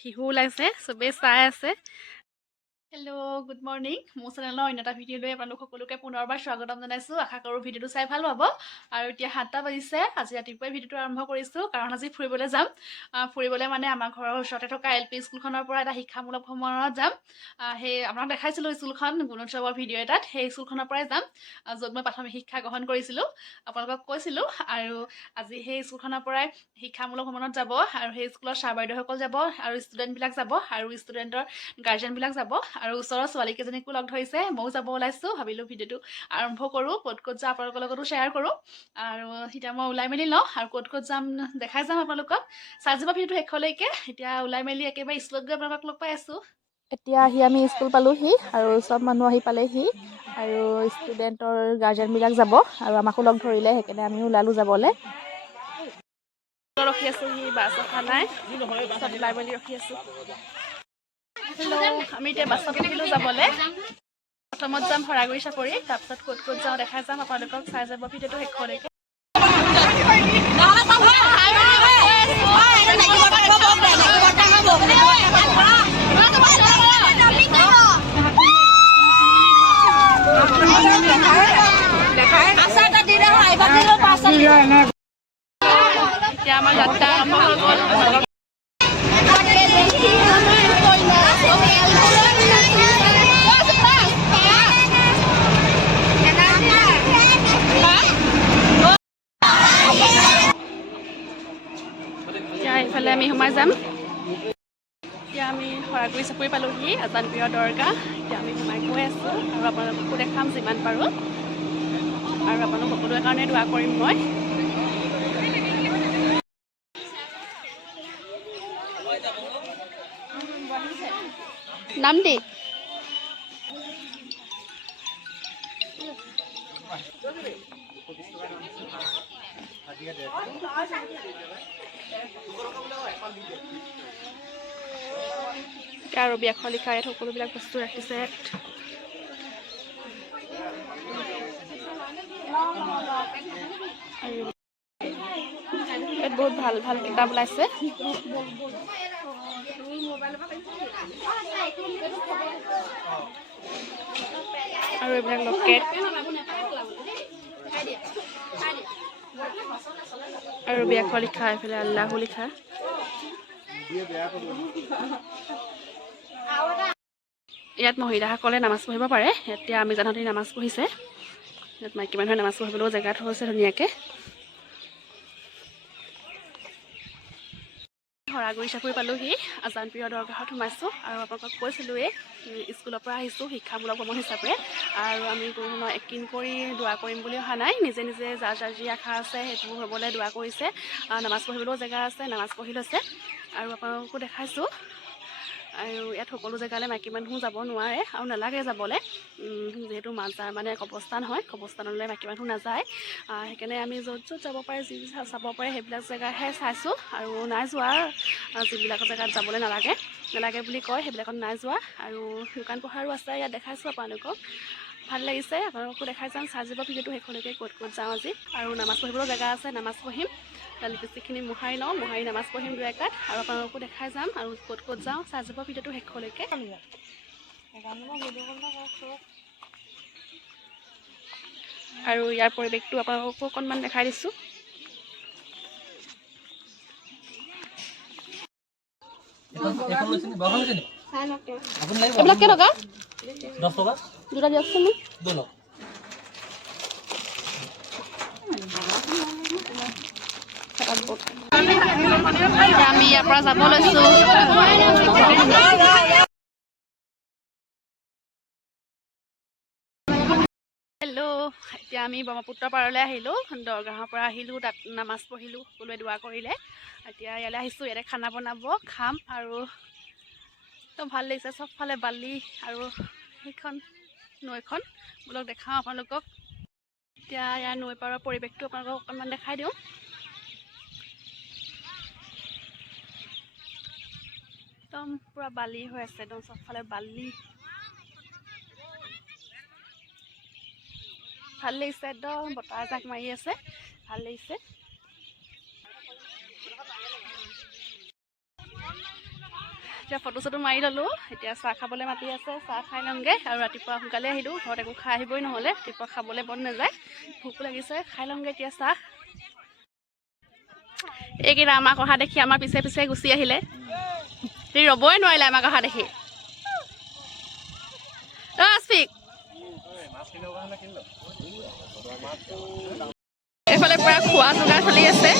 টিহু ওলাইছে চবেই চাই আছে। হেল্ল' গুড মৰ্ণিং, মোৰ চেনেলৰ অন্য এটা ভিডিঅ' লৈ আপোনালোক সকলোকে পুনৰবাৰ স্বাগতম জনাইছোঁ। আশা কৰোঁ ভিডিঅ'টো চাই ভাল পাব। আৰু এতিয়া 7টা বাজিছে, আজি ৰাতিপুৱাই ভিডিঅ'টো আৰম্ভ কৰিছোঁ কাৰণ আজি ফুৰিবলৈ যাম। ফুৰিবলৈ মানে আমাৰ ঘৰৰ ওচৰতে থকা LP স্কুলখনৰ পৰা এটা শিক্ষামূলক ভ্ৰমণত যাম। সেই আপোনাক দেখাইছিলোঁ স্কুলখন গুণোৎসৱৰ ভিডিঅ' এটাত, সেই স্কুলখনৰ পৰাই যাম য'ত মই প্ৰাথমিক শিক্ষা গ্ৰহণ কৰিছিলোঁ, আপোনালোকক কৈছিলোঁ। আৰু আজি সেই স্কুলখনৰ পৰাই শিক্ষামূলক ভ্ৰমণত যাব আৰু সেই স্কুলৰ ছাৰ বাইদেউসকল যাব আৰু ষ্টুডেণ্টবিলাক যাব আৰু ষ্টুডেণ্টৰ গাৰ্জেনবিলাক যাব আৰু ওচৰৰ ছোৱালীকেইজনীকো লগ ধৰিছে। ময়ো যাব ওলাইছোঁ, ভাবিলোঁ ভিডিঅ'টো আৰম্ভ কৰোঁ, ক'ত ক'ত যাওঁ আপোনালোকৰ লগতো শ্বেয়াৰ কৰোঁ। আৰু এতিয়া মই ওলাই মেলি লওঁ আৰু ক'ত ক'ত যাম দেখাই যাম আপোনালোকক। চাই যাব ভিডিঅ'টো শেষলৈকে। এতিয়া ওলাই মেলি একেবাৰে স্কুলত গৈ আপোনালোকক লগ পাই আছোঁ। এতিয়া আহি আমি স্কুল পালোহি আৰু চব মানুহ আহি পালেহি আৰু ষ্টুডেণ্টৰ গাৰ্জেনবিলাক যাব আৰু আমাকো লগ ধৰিলে, সেইকাৰণে আমি ওলালোঁ যাবলৈ। ৰখি আছোঁ, সি বাছ অহা নাই, চব ওলাই মেলি ৰখি আছোঁ। হেল্ল', আমি এতিয়া বাছত উঠিলোঁ যাবলৈ। প্ৰথমত যাম হৰাগুৰি চাপৰি, তাৰপিছত ক'ত ক'ত যাওঁ দেখাই যাম আপোনালোকক। চাই যাব ভিডিঅ'টো শেষলৈকে। এতিয়া আমাৰ যাত্ৰা আৰম্ভ হৈ গ'ল। এতিয়া এইফালে আমি সোমাই যাম। এতিয়া আমি হৰাগুৰি চাপৰি পালোহি, আজানপীৰৰ দৰগাহ। এতিয়া আমি সোমাই গৈ আছোঁ আৰু আপোনালোককো দেখাম যিমান পাৰোঁ আৰু আপোনালোক সকলোৰে কাৰণে দোৱা কৰিম মই। নাম দি আৰবী আখৰ লিখা ইয়াত সকলোবিলাক বস্তু ৰাখিছে। ইয়াত বহুত ভাল ভাল কিতাপ ওলাইছে। আৰু এইবিলাক লকেট আৰু ব্যাখ্যা লিখা, এইফালে আল্লাহু লিখা। ইয়াত মহিলাসকলে নামাজ পঢ়িব পাৰে। এতিয়া আমি জানোতে নামাজ পঢ়িছে। ইয়াত মাইকী মানুহে নামাজ পঢ়িবলৈও জেগা থৈছে ধুনীয়াকৈ। হৰাগুৰি চাপৰি পালোহি, আজানপীৰৰ দৰগাহত সোমাইছোঁ আৰু আপোনালোকক কৈছিলোঁৱেই স্কুলৰ পৰা আহিছোঁ শিক্ষামূলক ভ্ৰমণ হিচাপে। আৰু আমি কোনো ধৰণৰ এক্টিং কৰি দোৱা কৰিম বুলি অহা নাই, নিজে নিজে যাৰ যাৰ যি আশা আছে সেইবোৰ হ'বলৈ দোৱা কৰিছে। নামাজ পঢ়িবলৈও জেগা আছে, নামাজ পঢ়ি লৈছে আৰু আপোনালোককো দেখাইছোঁ। আৰু ইয়াত সকলো জেগালৈ মাইকী মানুহো যাব নোৱাৰে আৰু নালাগে যাবলৈ, যিহেতু মাজাৰ মানে কবৰস্থান হয়, কবৰস্থানলৈ মাইকী মানুহ নাযায়। সেইকাৰণে আমি য'ত য'ত যাব পাৰে, যি চাব পাৰে সেইবিলাক জেগাহে চাইছোঁ আৰু নাই যোৱা যিবিলাক জেগাত যাবলৈ নালাগে বুলি কয় সেইবিলাকত নাই যোৱা। আৰু দোকান পোহাৰো আছে, ইয়াত দেখাইছোঁ আপোনালোকক। ভাল লাগিছে, আপোনালোকো দেখাই যাম। চাই যাব ভিডিঅ'টো শেষলৈকে ক'ত ক'ত যাওঁ আজি। আৰু নামাজ পঢ়িবলৈও জেগা আছে, নামাজ পঢ়িম। লিপষ্টিকখিনি মোহাৰি লওঁ, মোহাৰি নামাজ পঢ়িম 2 একাত আৰু আপোনালোকো দেখাই যাম আৰু ক'ত ক'ত যাওঁ। চাই যাব ভিডিঅ'টো শেষলৈকে। আৰু ইয়াৰ পৰিৱেশটো আপোনালোককো অকণমান দেখাই দিছোঁ। এইবিলাক কেইটকা? 10 টকা। দুটা দিয়কচোন মোক। আমি ইয়াৰ পৰা যাব লৈছোঁ। হেল্ল', এতিয়া আমি ব্ৰহ্মপুত্ৰ পাৰলৈ আহিলোঁ। দৰগাহৰ পৰা আহিলোঁ, তাত নামাজ পঢ়িলোঁ, সকলোৱে দোৱা কৰিলে। এতিয়া ইয়ালৈ আহিছোঁ, ইয়াতে খানা বনাব, খাম আৰু একদম ভাল লাগিছে। চবফালে বালি আৰু সেইখন নৈখন বোলক দেখাওঁ আপোনালোকক। এতিয়া ইয়াৰ নৈ পাৰৰ পৰিৱেশটো আপোনালোকক অকণমান দেখাই দিওঁ। একদম পুৰা বালি হৈ আছে, একদম চবফালে বালি। ভাল লাগিছে, একদম বতাহ জাক মাৰি আছে, ভাল লাগিছে। এতিয়া ফটো চটো মাৰি ল'লোঁ। এতিয়া চাহ খাবলৈ মাতি আছে, চাহ খাই লওঁগৈ। আৰু ৰাতিপুৱা সোনকালে আহিলোঁ, ঘৰত একো খাই আহিবই নহ'লে, ৰাতিপুৱা খাবলৈ মন নাযায়, ভোক লাগিছে, খাই লওঁগৈ এতিয়া চাহ। এইকেইটা আমাক অহা দেখি আমাৰ পিছে পিছে গুচি আহিলে, সি ৰ'বই নোৱাৰিলে আমাক অহা দেখি। এইফালে পুৰা খোৱা যোগাৰ চলি আছে।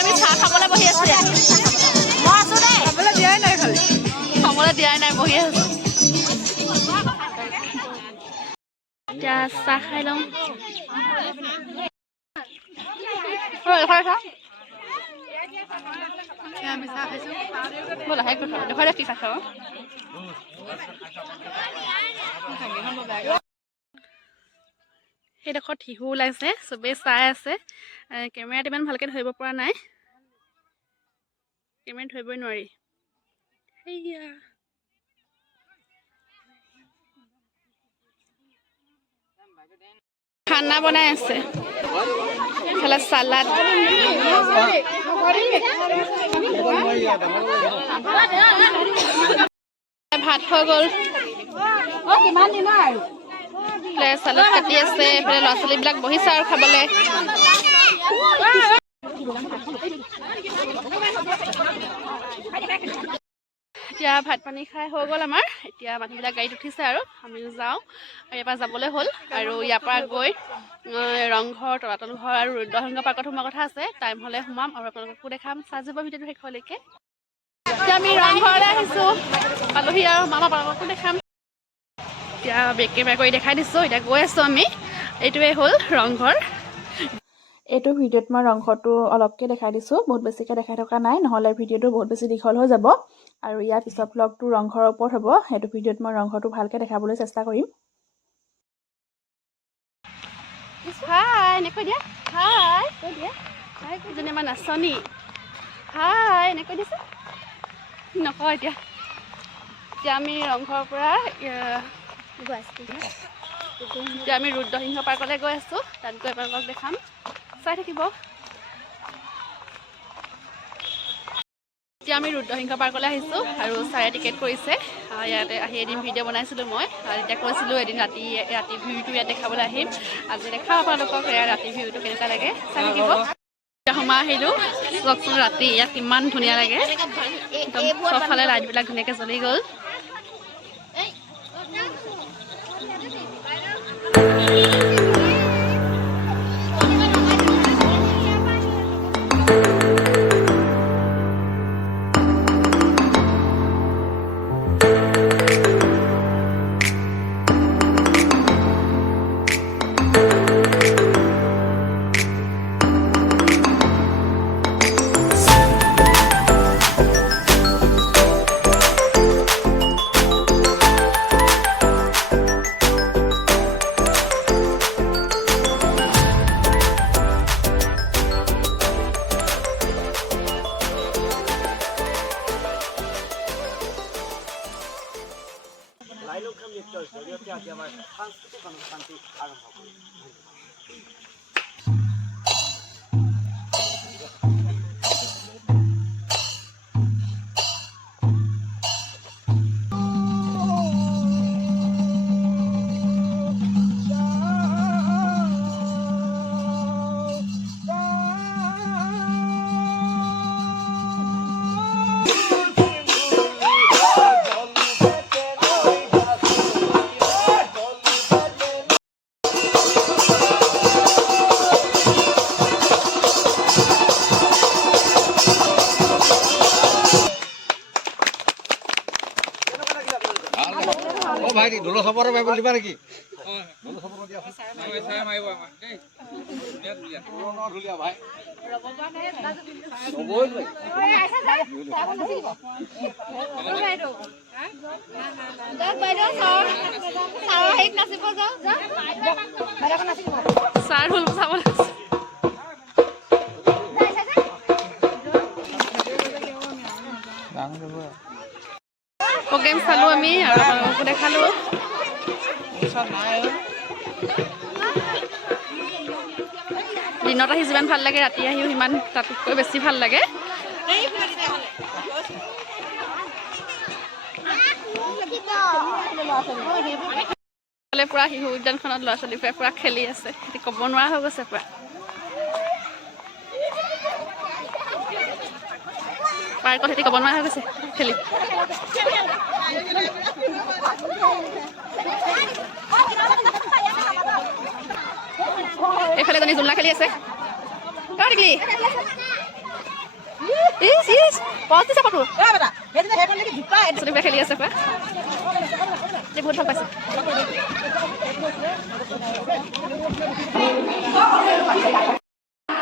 আমি চাহ খাবলৈ বহি আছো। খাবলৈ দিয়াই নাই, খাবলৈ দিয়াই নাই, বহি আছো। এতিয়া চাহ খাই লওঁ। আমি চাহ খাইছো। ব'লা সেই কথা দেখুৱাই দে কি চাহ খাওঁ। সেইডোখৰত শিশু ওলাইছে, চবেই চাই আছে। কেমেৰাত ইমান ভালকৈ ধৰিব পৰা নাই, কেমেৰাত ধৰিবই নোৱাৰি। সেয়া খানা বনাই আছে, ইফালে চালাড। ভাত হৈ গ'ল, চালাড কাটি আছে। এইফালে ল'ৰা ছোৱালীবিলাক বহিছে আৰু খাবলৈ। এতিয়া ভাত পানী খাই হৈ গ'ল আমাৰ। এতিয়া মানুহবিলাক গাড়ীত উঠিছে আৰু আমিও যাওঁ। আৰু ইয়াৰ পৰা যাবলৈ হ'ল। আৰু ইয়াৰ পৰা গৈ ৰংঘৰ, তলাতল ঘৰ আৰু ৰুদ্ৰসিংহ পাৰ্কত সোমোৱাৰ কথা আছে। টাইম হ'লে সোমাম আৰু আপোনালোককো দেখাম। চাই যাব ভিডিঅ'টো শেষলৈকে। এতিয়া আমি ৰংঘৰলৈ আহিছোঁ, পালোহি আৰু সোমাম, আপোনালোককো দেখাম। এতিয়া বেক কেমেৰা কৰি দেখাই দিছোঁ। এতিয়া গৈ আছোঁ আমি। এইটোৱে হ'ল ৰংঘৰ। এইটো ভিডিঅ'ত মই ৰংঘৰটো অলপকৈ দেখাই দিছোঁ, বহুত বেছিকৈ দেখাই থকা নাই, নহ'লে ভিডিঅ'টো বহুত বেছি দীঘল হৈ যাব। আৰু ইয়াৰ পিছত ব্লগটো ৰংঘৰৰ ওপৰত হ'ব। সেইটো ভিডিঅ'ত মই ৰংঘৰটো ভালকৈ দেখাবলৈ চেষ্টা কৰিম। হাই এনেকৈ দিয়া, হাই কৈ দিয়া, হাই এজনী আমাৰ নাচনী, হাই এনেকৈ দিছে, নকওঁ এতিয়া। এতিয়া আমি ৰংঘৰৰ পৰা এতিয়া আমি ৰুদ্ৰসিংহ পাৰ্কলৈ গৈ আছোঁ। তাত গৈ আপোনালোকক দেখাম, চাই থাকিব। এতিয়া আমি ৰুদ্ৰসিংহ পাৰ্কলৈ আহিছোঁ আৰু ছাৰে টিকেট কৰিছে। ইয়াতে আহি এদিন ভিডিঅ' বনাইছিলোঁ মই, এতিয়া কৈছিলোঁ এদিন ৰাতি ভিউটো ইয়াত দেখাবলৈ আহিম। আজি দেখাওঁ আপোনালোকক ৰাতি ভিউটো কেনেকুৱা লাগে, চাই থাকিব। এতিয়া সোমাই আহিলোঁ, চাওকচোন ৰাতি ইয়াত কিমান ধুনীয়া লাগে। একদম চবফালে লাইটবিলাক ধুনীয়াকৈ জ্বলি গ'ল। ভাই ঢোলৰ খবৰৰ বাইবল দিবা নেকি? প্ৰগ্ৰেম চালোঁ আমি আৰু আপোনালোককো দেখালোঁ। দিনত আহি যিমান ভাল লাগে, ৰাতি আহিও সিমান তাতকৈ বেছি ভাল লাগে। পুৰা শিশু উদ্যানখনত ল'ৰা ছোৱালীবোৰে পুৰা খেলি আছে, সিহঁতি ক'ব নোৱাৰা হৈ গৈছে পুৰা। পাৰ্কত সিহঁতি ক'ব নোৱাৰা হৈ গৈছে খেলি। এইফালে এজনী জোলনা খেলি আছে। খেলি আছে পুৰা, বহুত ভাল পাইছে।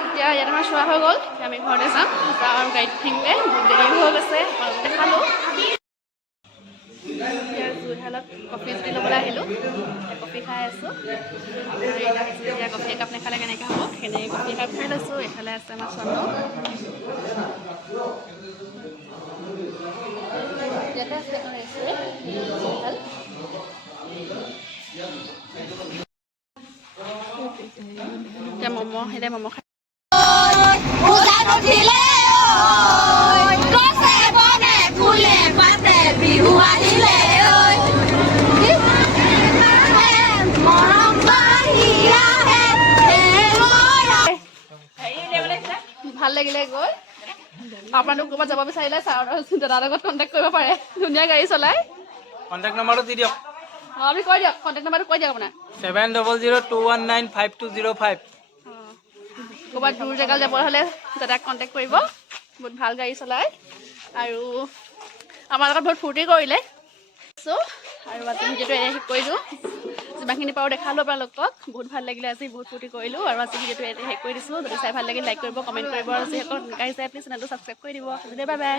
এতিয়া ইয়াত আমাৰ চোৱা হৈ গ'ল, আমি ঘৰতে যাম আৰু গাড়ীত উঠিমগৈ, বহুত দেৰি হৈ গৈছে, দেখালোঁ। জুইশালত কফি জুই ল'বলৈ আহিলোঁ, কফি খাই আছোঁ। এতিয়া কফি একাপ নাখালে কেনেকৈ হ'ব, সেইখিনি কফি একাপ খাই লৈছোঁ। এইফালে আছে আমাৰ চন্নু, ইয়াতে আছে এখন ৰেষ্টুৰেণ্ট জুইশাল। এতিয়া ম'ম' খাই ভাল লাগিলে গৈ। আপোনালোক ক'ৰবাত যাব বিচাৰিলে দাদাৰ লগত কণ্টেক্ট কৰিব পাৰে, ধুনীয়া গাড়ী চলায়। কণ্টেক্ট নম্বৰটো দি দিয়ক। আপুনি কৈ দিয়ক, কণ্টেক্ট নম্বৰটো কৈ দিয়ক আপোনাৰ। 7002195205। ক'ৰবাত দূৰ জেগালৈ যাব হ'লে দাদাক কণ্টেক্ট কৰিব, বহুত ভাল গাড়ী চলায়। আৰু আমাৰ লগত বহুত ফূৰ্তি কৰিলে। আৰু আজি ভিডিঅ'টো শেষ কৰিলোঁ, যিমানখিনি পাৰোঁ দেখালোঁ আপোনালোকক। বহুত ভাল লাগিলে আজি, বহুত ফূৰ্তি কৰিলোঁ। আৰু আজি ভিডিঅ'টো শেষ কৰি দিছোঁ। যদি চাই ভাল লাগিল লাইক কৰিব, কমেণ্ট কৰিব, আৰু যিসকল গাড়ী চাই প্লিজ চেনেলটো ছাবস্ক্ৰাইব কৰি দিব। Bye bye.